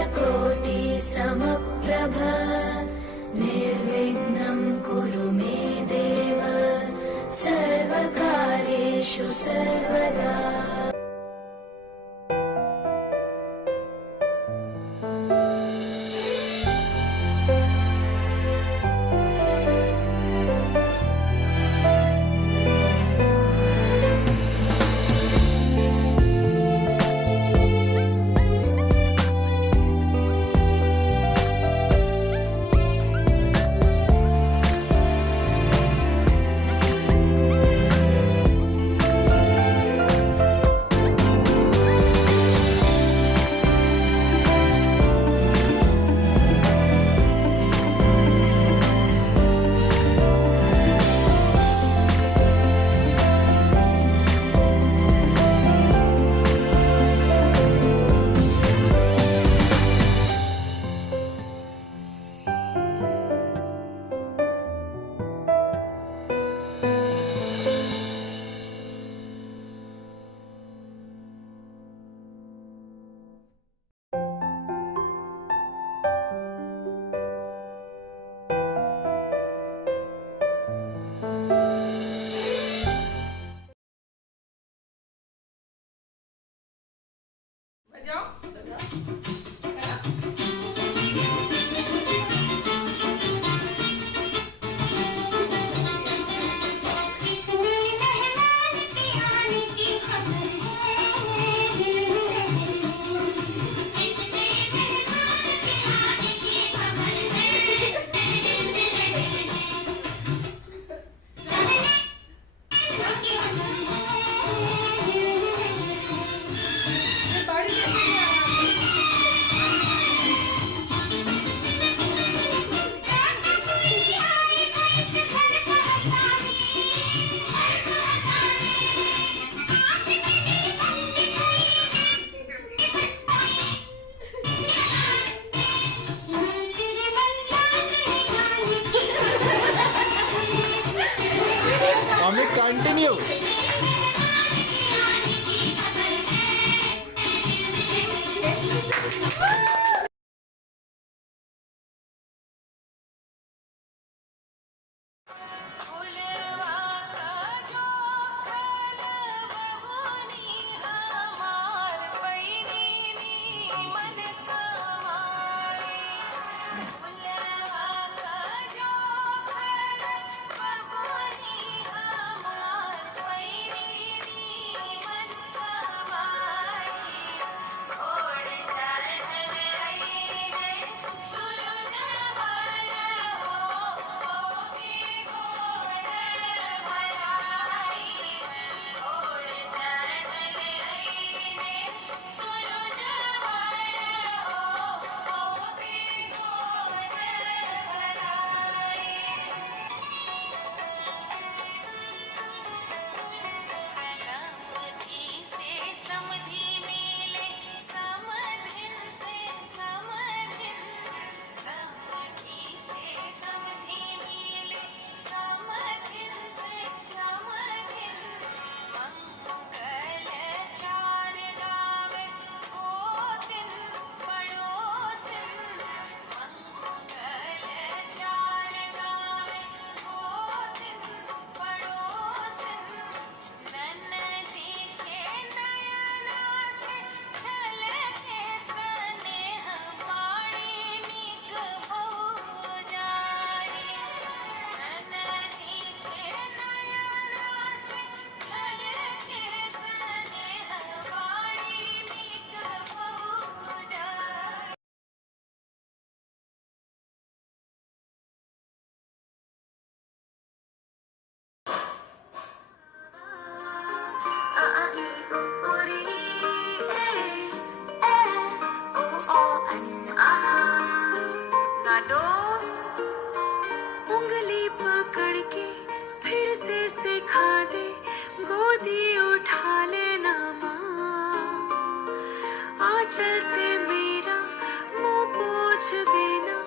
सूर्यकोटि समप्रभ निर्विघ्नं कुरु मे देव सर्वकार्येषु सर्वदा। Continue. उंगली पकड़ के फिर से सिखा दे, गोदी उठा लेना माँ, आंचल से मेरा मुंह पोंछ देना,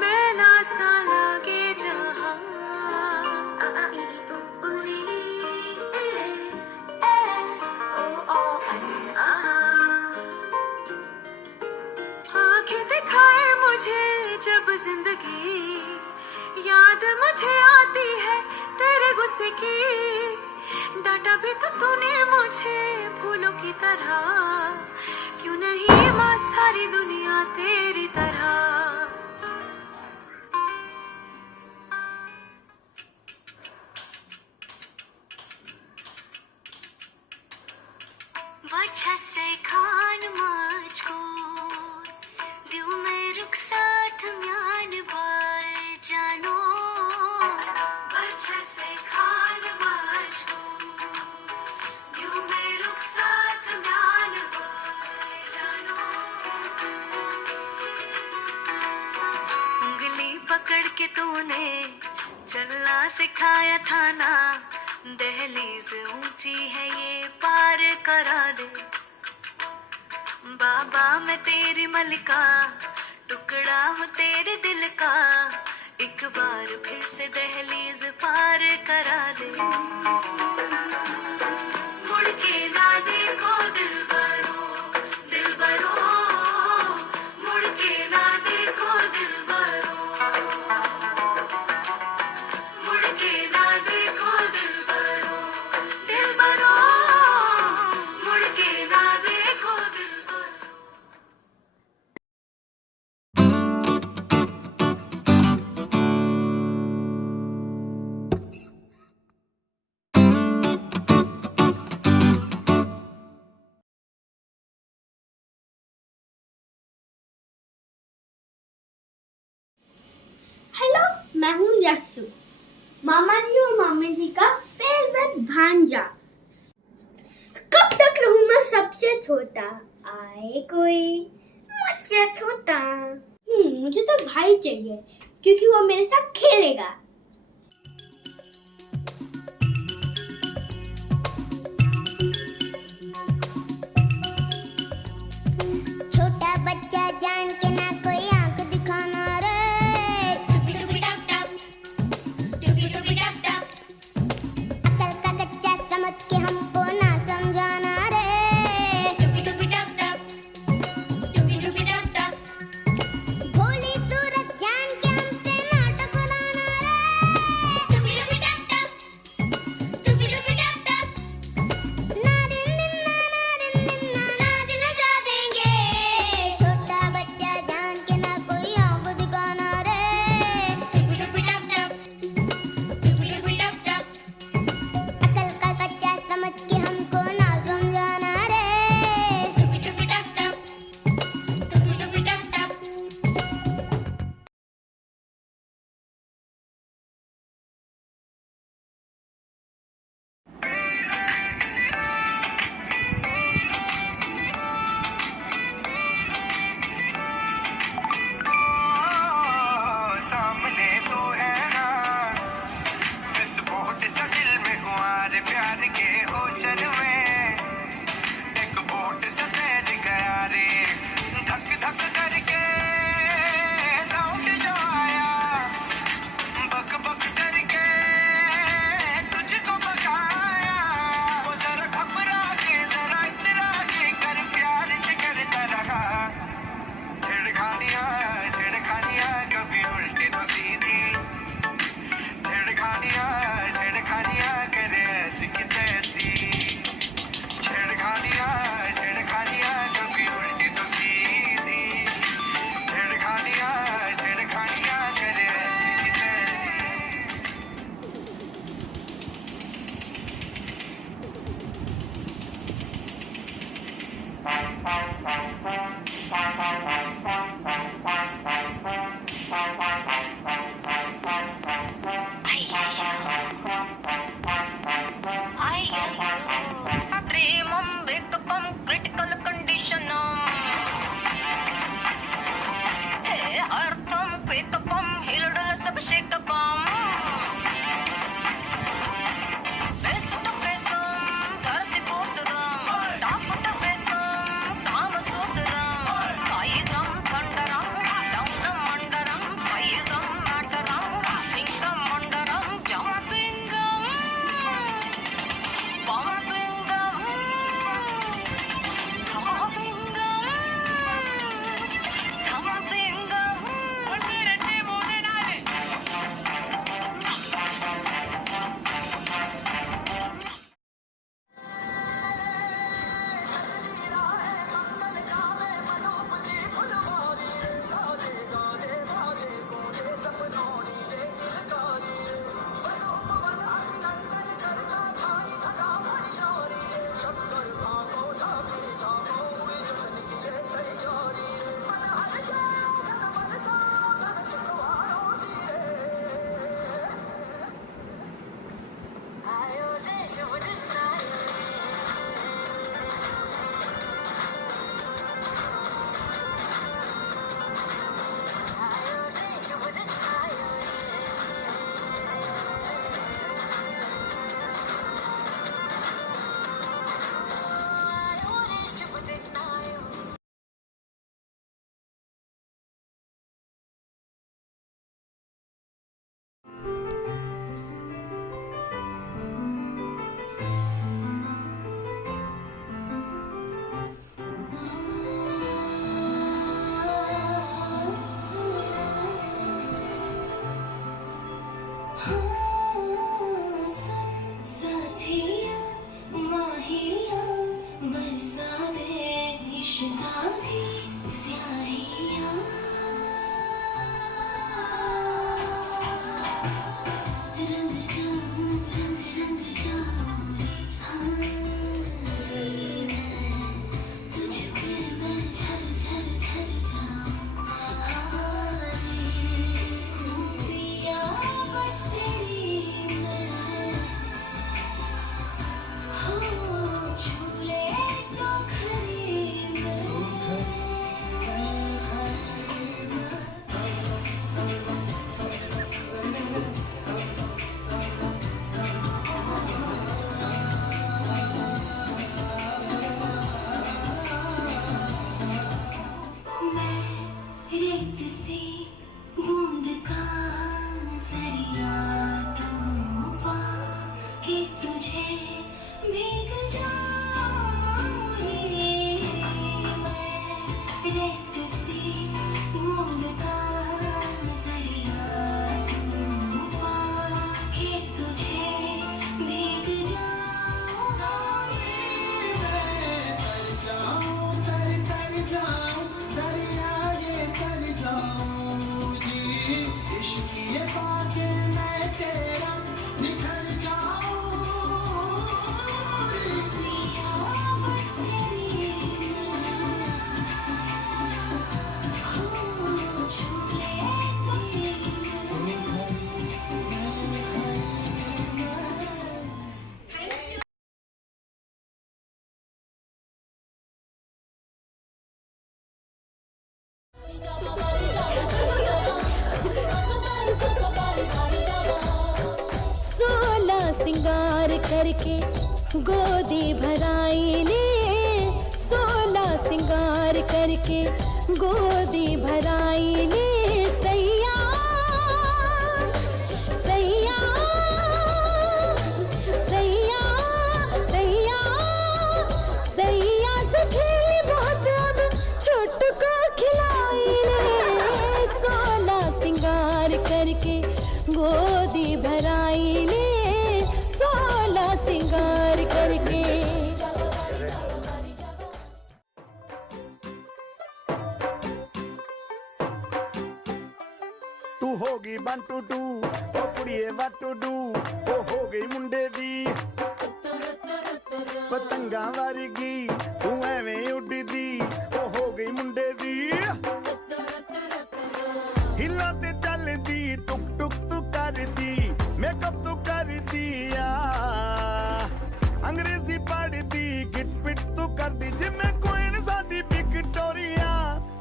मैला सा लागे जहाँ। आंखें मुझे आती है तेरे गुस्से की, डांटा भी तो तूने मुझे फूलों की तरह, क्यों नहीं माँ सारी दुनिया तेरी तरह। वजह से खान मुझको दिल में रुक साथ म्यान बार जानो, वजह से खान मुझको दिल में रुक साथ म्यान बार जानो। उंगली पकड़ के तूने चलना सिखाया था ना, दहलीज ऊंची है ये पार करा दे। बाबा मैं तेरी मलिका, टुकड़ा हूँ तेरे दिल का, एक बार फिर से दहलीज पार करा दे। मुड़ के ना देखो दिलबरो, दिलबरो, मुड़ के ना देखो दिलबरो, मुड़ के ना देखो दिलबरो, दिलबरो, मुड़ के ना देखो दिलबरो। हेलो, मैं हूँ यस्सु, मामा जी और मामी जी का फेवरेट भांजा। कब तक रहूँ मैं सबसे छोटा, आए कोई मुझसे छोटा। मुझे तो भाई चाहिए क्योंकि वो मेरे साथ खेलेगा। छोटा बच्चा जान के ना कोई आंख दिखाना रे, टुपी टुपी टप टप, टुपी टुपी टप टप। अकल का कच्चा समझ के हमको ना समझाना रे, टुपी टुपी टप टप, टुपी टुपी टप टप। भोली सूरत जान के हमसे ना टकराना रे, टुपी टुपी टप टप, टुपी टुपी टप टप। नारिन निन्ना नाच नचा देंगे, छोटा बच्चा जान के ना कोई आंख दिखाना रे, टुपी टुपी टप टप, टुपी टुपी टप टप। अकल का कच्चा समझ के हमको ना समझाना रे, टुपी टुपी टप टप, टुपी टुपी टप टप। सामने तो है ना, विस्फोट सा दिल में हुआ रे प्यार के ओशन में, एक बोट सा तैर गया रे, धक धक करके साउंड जो आया, बक बक करके तुझको बकाया। वो जरा घबरा के जरा इतरा के कर प्यार से करता रहा, छेड़खानियां कभी उल्टे तो सीधी, छेड़खानियां करे ऐसी की तैसी, छेड़खानियां कभी उल्टे तो सीधी, छेड़खानियां करे ऐसी की तैसी। प्रेमम वेकपम क्रिटिकल कंडीशनम, हे अर्थम क्वेकपम हिलडल सब शेकपम, फेस टू फेसम धरती पुत्रम, टाप टू फेसम काम सूत्रम, कायिजम सिंगार करके गोदी भराई ले, 16 सिंगार करके गोदी भराई ले। सैया सैया सैया सैया सैया से खेली बहुत अब छोट को खिलाई ले, 16 सिंगार करके गोदी भराई ले, 16 सिंगार करके। तू होगी 1 2 2 ओ कुड़िए 1 2 2 ओ हो गई मुंडे दी पतंगा वारगी, तू एवें उड़दी ओ हो गई मुंडे दी। हिला ते चलदी टुक टुक तू करदी, मेकअप तू कर दिया, अंग्रेजी पढ़दी, गिट पिट तू करदी, जिमें क्वीन साडी विक्टोरिया।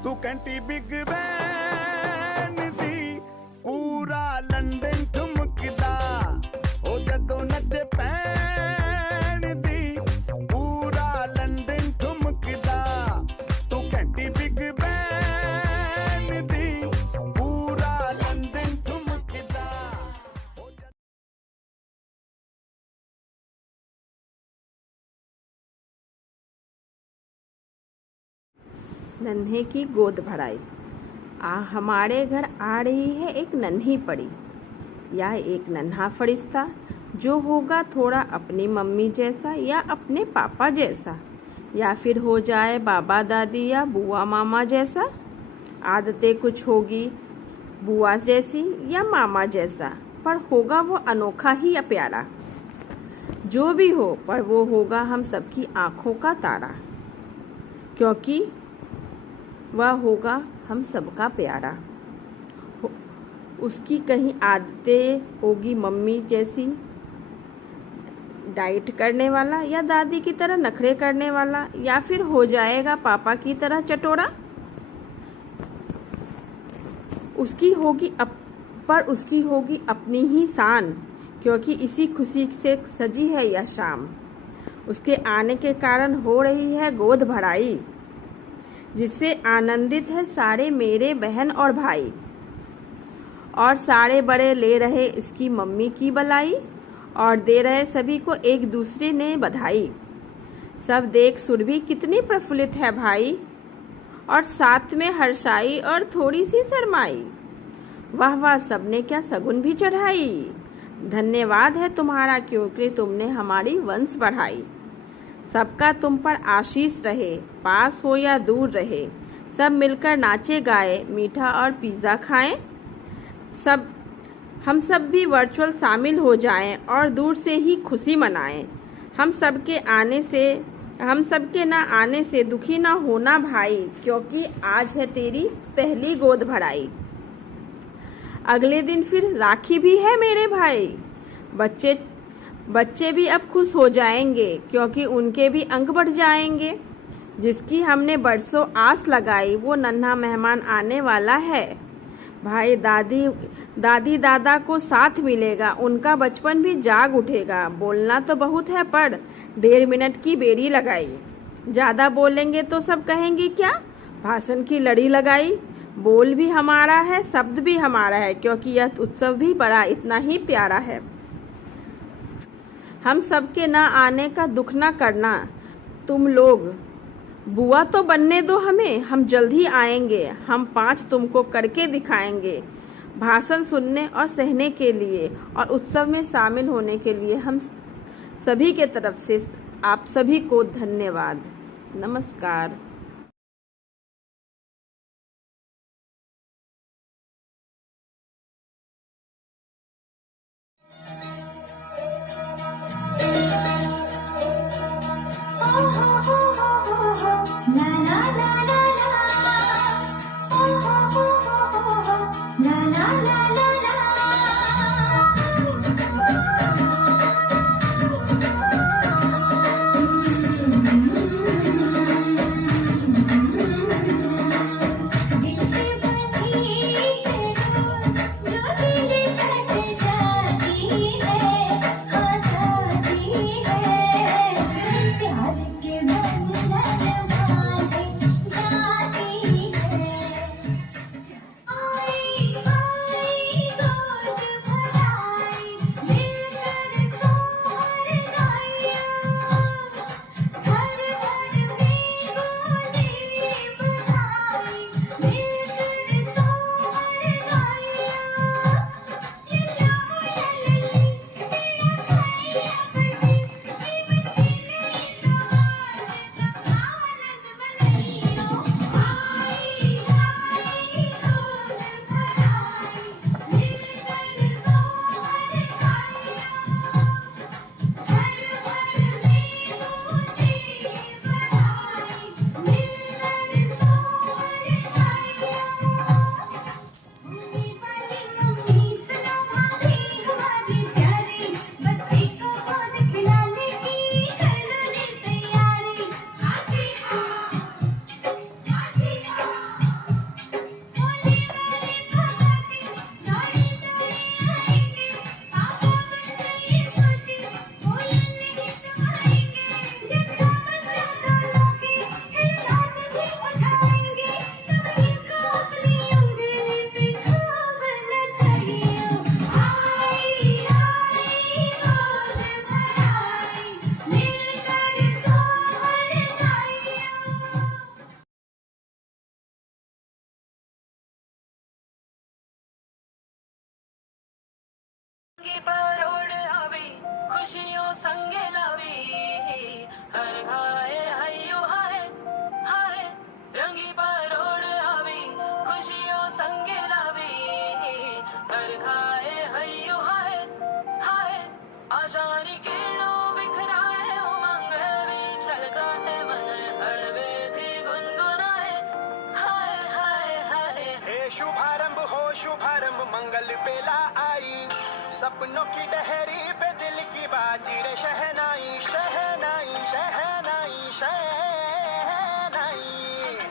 तू कैंटी बिग बैन दी, पूरा लंदन ठुमकदा, ओ जदों नचे पैन दी, पूरा लंदन ठुमकदा। तू कैंटी बिग बैन दी, पूरा लंदन ठुमकदा। नन्हे की गोद भराई। हमारे घर आ रही है एक नन्ही परी या एक नन्हा फरिश्ता, जो होगा थोड़ा अपनी मम्मी जैसा या अपने पापा जैसा, या फिर हो जाए बाबा दादी या बुआ मामा जैसा। आदतें कुछ होगी बुआ जैसी या मामा जैसा, पर होगा वो अनोखा ही या प्यारा। जो भी हो, पर वो होगा हम सबकी आँखों का तारा, क्योंकि वह होगा हम सबका प्यारा। उसकी कहीं आदतें होगी मम्मी जैसी, डाइट करने वाला, या दादी की तरह नखरे करने वाला, या फिर हो जाएगा पापा की तरह चटोरा। उसकी होगी अपनी ही शान, क्योंकि इसी खुशी से सजी है यह शाम। उसके आने के कारण हो रही है गोद भराई, जिससे आनंदित है सारे मेरे बहन और भाई, और सारे बड़े ले रहे इसकी मम्मी की बलाई, और दे रहे सभी को एक दूसरे ने बधाई। सब देख सुरभि कितनी प्रफुल्लित है भाई, और साथ में हर्षाई और थोड़ी सी शर्माई। वाह वाह, सबने क्या सगुन भी चढ़ाई। धन्यवाद है तुम्हारा, क्योंकि तुमने हमारी वंश बढ़ाई। सबका तुम पर आशीष रहे, पास हो या दूर रहे। सब मिलकर नाचे गाए, मीठा और पिज़्ज़ा खाएं। हम सब भी वर्चुअल शामिल हो जाएं और दूर से ही खुशी मनाएं। हम सबके ना आने से दुखी ना होना भाई, क्योंकि आज है तेरी पहली गोद भराई। अगले दिन फिर राखी भी है मेरे भाई। बच्चे भी अब खुश हो जाएंगे, क्योंकि उनके भी अंक बढ़ जाएंगे। जिसकी हमने बरसों आस लगाई, वो नन्हा मेहमान आने वाला है भाई। दादी दादा को साथ मिलेगा, उनका बचपन भी जाग उठेगा। बोलना तो बहुत है, पर 1.5 मिनट की बेरी लगाई। ज़्यादा बोलेंगे तो सब कहेंगे क्या भाषण की लड़ी लगाई। बोल भी हमारा है, शब्द भी हमारा है, क्योंकि यह उत्सव भी बड़ा इतना ही प्यारा है। हम सबके ना आने का दुख ना करना तुम लोग। बुआ तो बनने दो हमें, हम जल्द ही आएंगे। हम 5 तुमको करके दिखाएंगे। भाषण सुनने और सहने के लिए और उत्सव में शामिल होने के लिए हम सभी के तरफ से आप सभी को धन्यवाद। नमस्कार। अलबेला आई, सपनों की डहरी पे दिल की बाजी रे शहनाई शहनाई शहनाई शहनाई.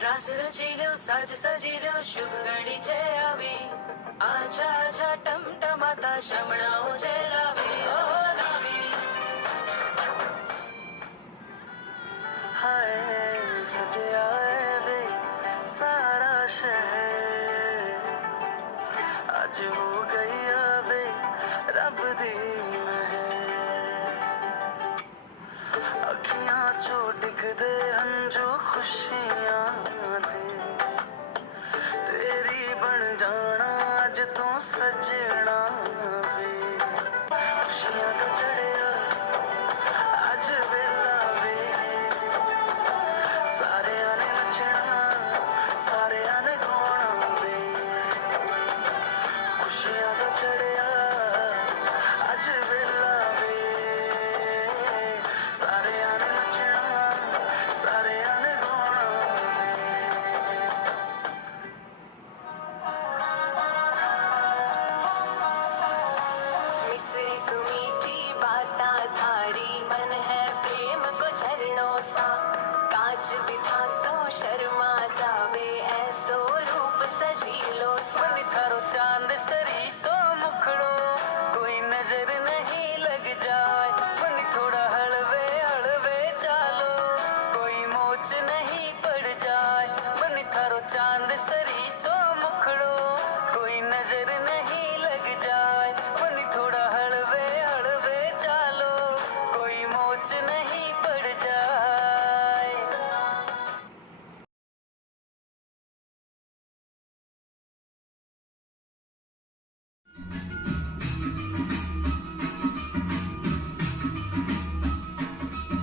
रास रचिलो साज सजिलो शुभ घडी छे आवी, आछा आछा टमटमाता शमणाओ जे लावी ओ लावी. हाय सजे आए वे सारा शहर, आज हो गई वे रब दी मेहर. अखियां चो डिगदे हंजू खुशियां दे, तेरी बन जाना अज तू सजना वे. खुशियां तो चढ़िया अज वेला वे, सारे आने नचना सारे आने गाना वे. खुशियां तो चढ़िया अज वेला वे, सारे आने नचना सारे आने गाना वे. मिसरी सुमीठी बाता थारी, मन है प्रेम को झरनों सा. कांच बिथा सो शर्मा जावे, ऐसो रूप सजीलो सा. मन थारो चांद सरी सो मुखड़ो, कोई नजर नहीं लग जाए. मन थोड़ा हलवे हलवे चालो, कोई मोच नहीं पड़ जाए. मन थारो चांद सरी सो मुखड़ो, कोई नजर नहीं लग जाए. मन थोड़ा हलवे हलवे चालो, कोई मोच नहीं पड़ जाए.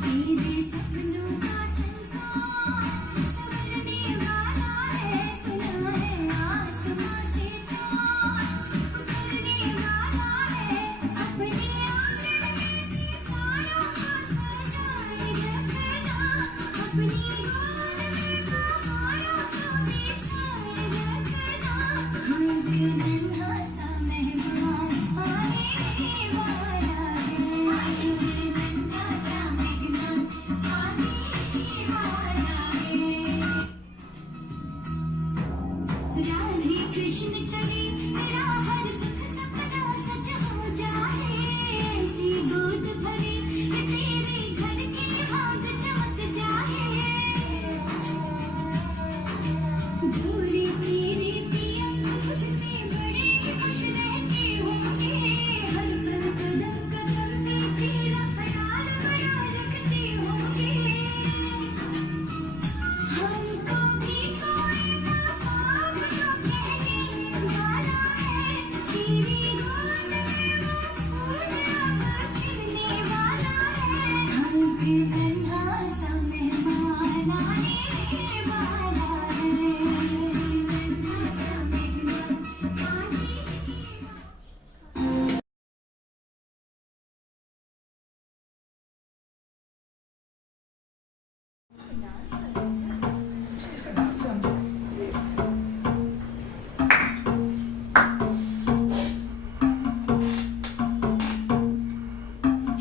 तेरे सपनों का संसार संवरने वाला है, सुना है आसमां से चाँद उतरने वाला है. अपने आंगन में सितारों को सजाए रखना, अपनी गोद में बहारों को बिछाए रखना. एक नन्हा सा मेहमान आने वाला है, एक नन्हा सा मेहमान आने वाला है. राधे कृष्ण कवि मेरा हर सुख सपना सच हो जाए, ऐसी गोद भरी ये तेरे घर की भाग चमक जाए. भोरे तेरे पिया मुझसे बड़े खुश रहते होंगे, हर पल कदम कदम पे तेरा ख्याल बना रखते होंगे. हमको भी कोई बाप जो कहने वाला है, तेरी गोद में वो फूल अब खिलने वाला है. हम पे नन्हा सा मेहमान आने वाला है, नन्हा सा मेहमान आने वाला है.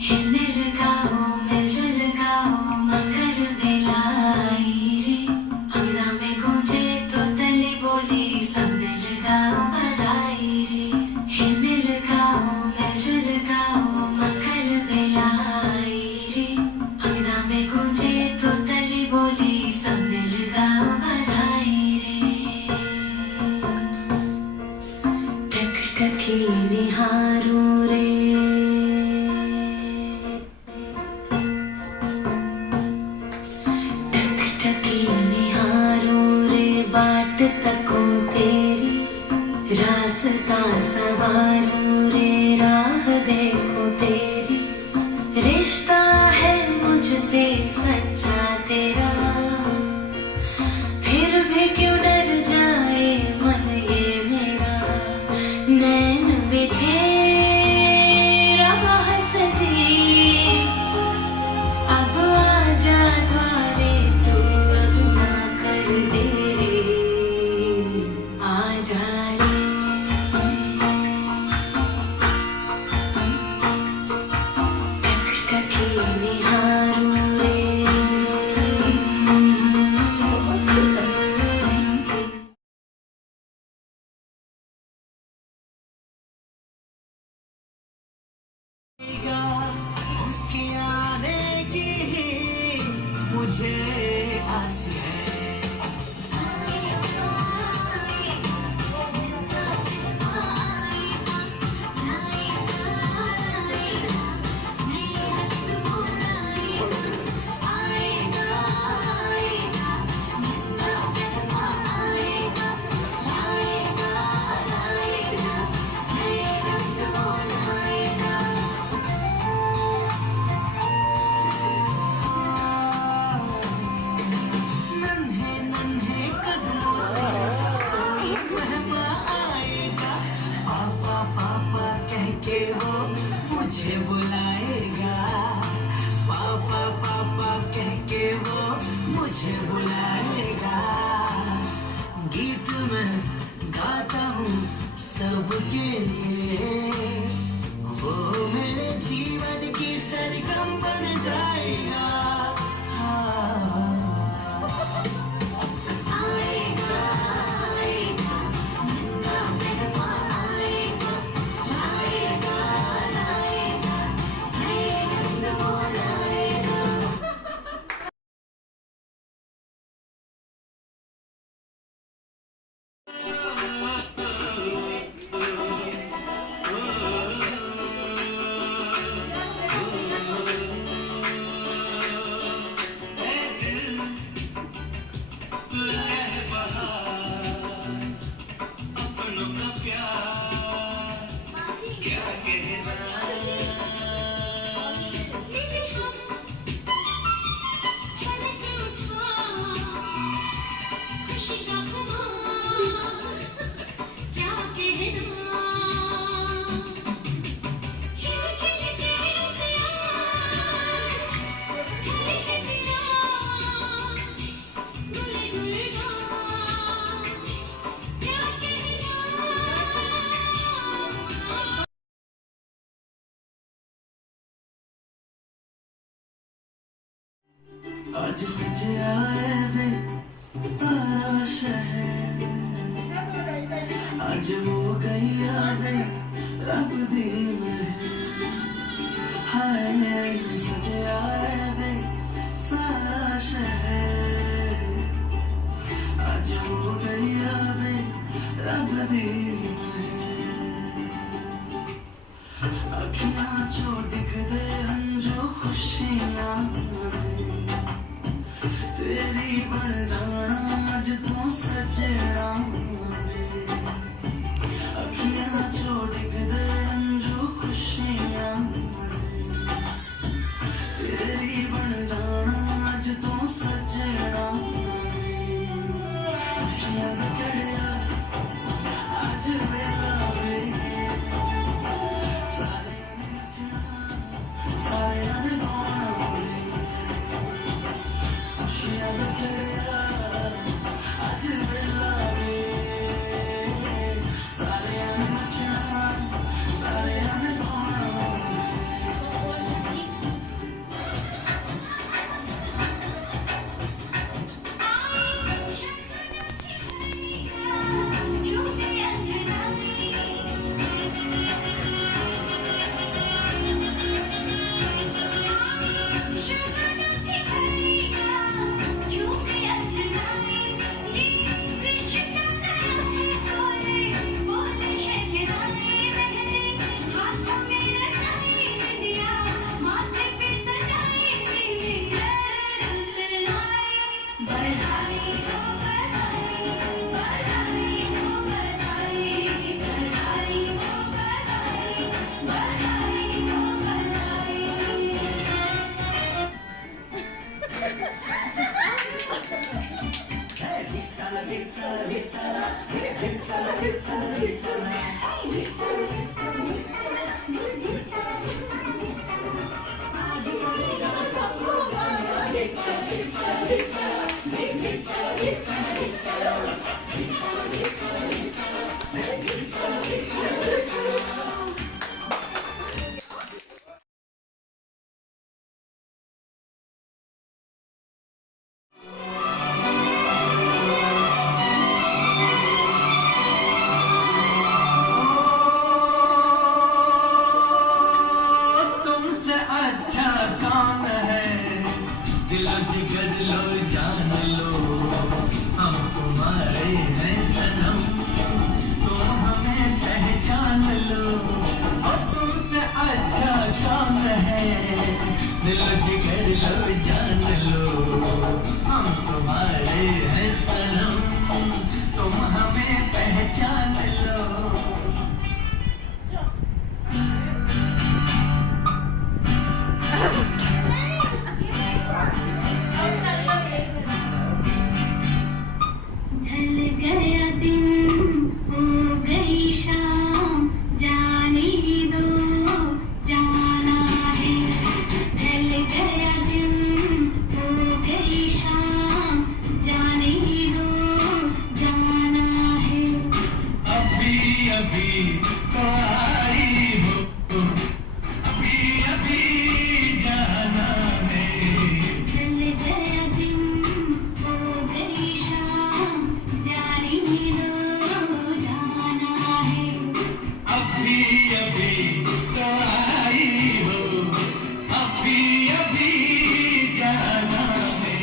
हिन्ने लगाओ मिलजुल लगाओ मंगल बेलाई रे, अंगना में गूंजे तो तली बोली सब मिल लगाओ बधाई रे. हिन्ने लगाओ मिलजुल लगाओ मंगल बेलाई रे, अंगना में गूंजे तो तली बोली सब मिल लगाओ बधाई रे. टक टकी निहारूं रे, टक टकी निहारूं रे, बाट तकूं तेरी रास्ता सवारूं रे, राह देखूं तेरी. रिश्ता है मुझसे सच्चा तेरा, फिर भी क्यों डर जाए मन ये मेरा. नैन बिछे राह सजी, अब आजा द्वारे तू अब ना कर देरी. पास है। नन्हे नन्हे कदमों से कोई मेहमा आएगा, पापा पापा कह के वो मुझे बुलाएगा, पापा पापा कह के वो मुझे बुलाएगा। गीत मैं गाता हूँ सबके लिए, वो मेरे जीवन की सरगम बन जाएगा। आज सज आए वे तारा शहर, आज वो गई आवे रब दी महर, हाय सज आए वे सारा शहर, आज वो गई आवे रब दी महर। अखियां चो दिखदे हंजो खुशियां तेरी बन जाना अज तू सजना, अखियां छोड़ के अंजू खुशियां तेरी बन जाना अज तू सजना। खुशियां दा चढ़िया अज वेला वे, सारे ने नचना सारे ने गाना वे, खुशियां दा चढ़िया अज वेला वे, सारे ने नचना सारे ने गाना वे। दिल जिगर लो जान दिल जिगर लो जान लो, हम तुम्हारे हैं सनम, तुम हमें पहचान लो। ढल गया दिन हो गई शाम, जाने दो जाना है। ढल गया दिन हो गई शाम, जाने दो जाना है। अभी अभी तो आई हो, अभी अभी जाना है। ढल गया दिन हो गई शाम, जाने दो जाना है। अभी अभी तो आई हो, अभी अभी जाना है।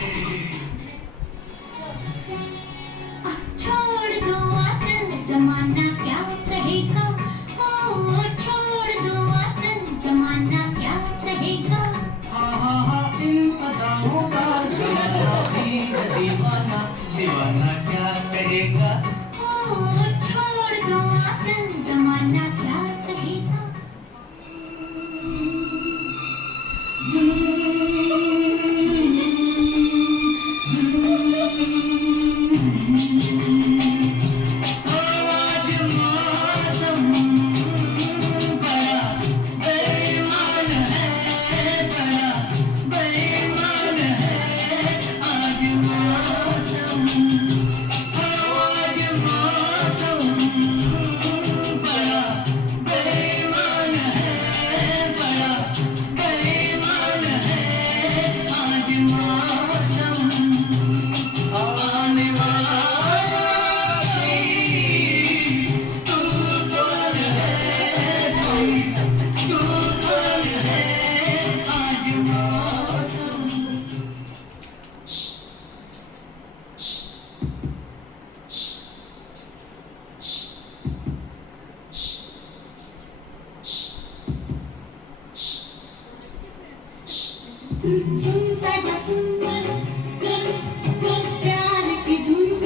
छोड़ दो आचल, जमाना क्या कहेगा। ओ छोड़ दो आचल, जमाना क्या कहेगा। इन अदाओं का जमाना भी है दीवाना, दीवाना क्या कहेगा। ओ छोड़ दो आचल, जमाना क्या कहेगा। आज मौसम बड़ा बेईमान है, बड़ा बेईमान है। आज मौसम बड़ा बेईमान है, बड़ा बेईमान है। आज मौसम आने वाला तूफान है, तूफान है। आज मौसम सुन सदा सुन सुन सुन सुन प्यार की धुन।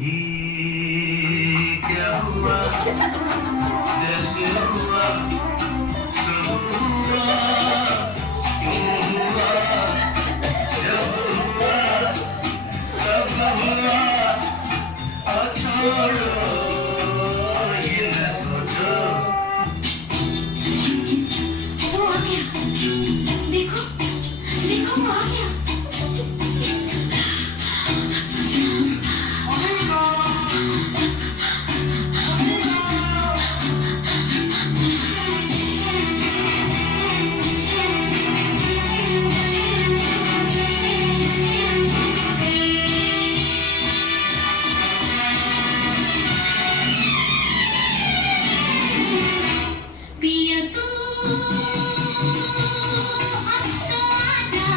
ये क्या हुआ, जैसे हुआ तो हुआ, क्यों हुआ, जब हुआ तब हुआ। और छोड़ो ये न सोचो। वो आ गया, देखो देखो वो आ गया। पिया तू अब तो आजा,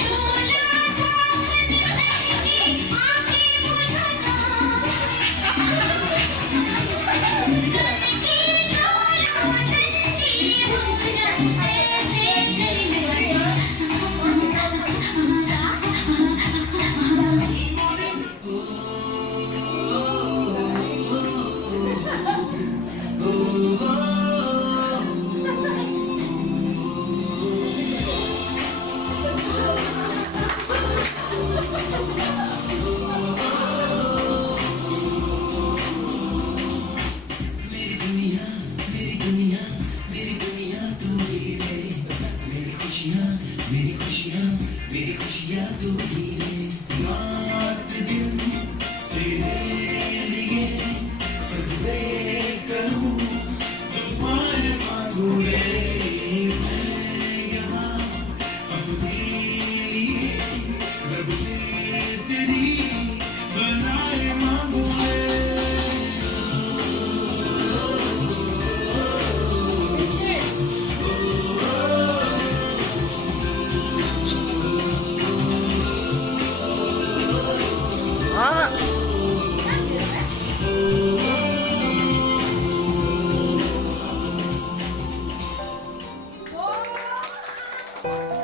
शोला सावन बहकी आँखें बुझाना। गम की ज्वाला ठंडी मुझे ऐसे दिल है।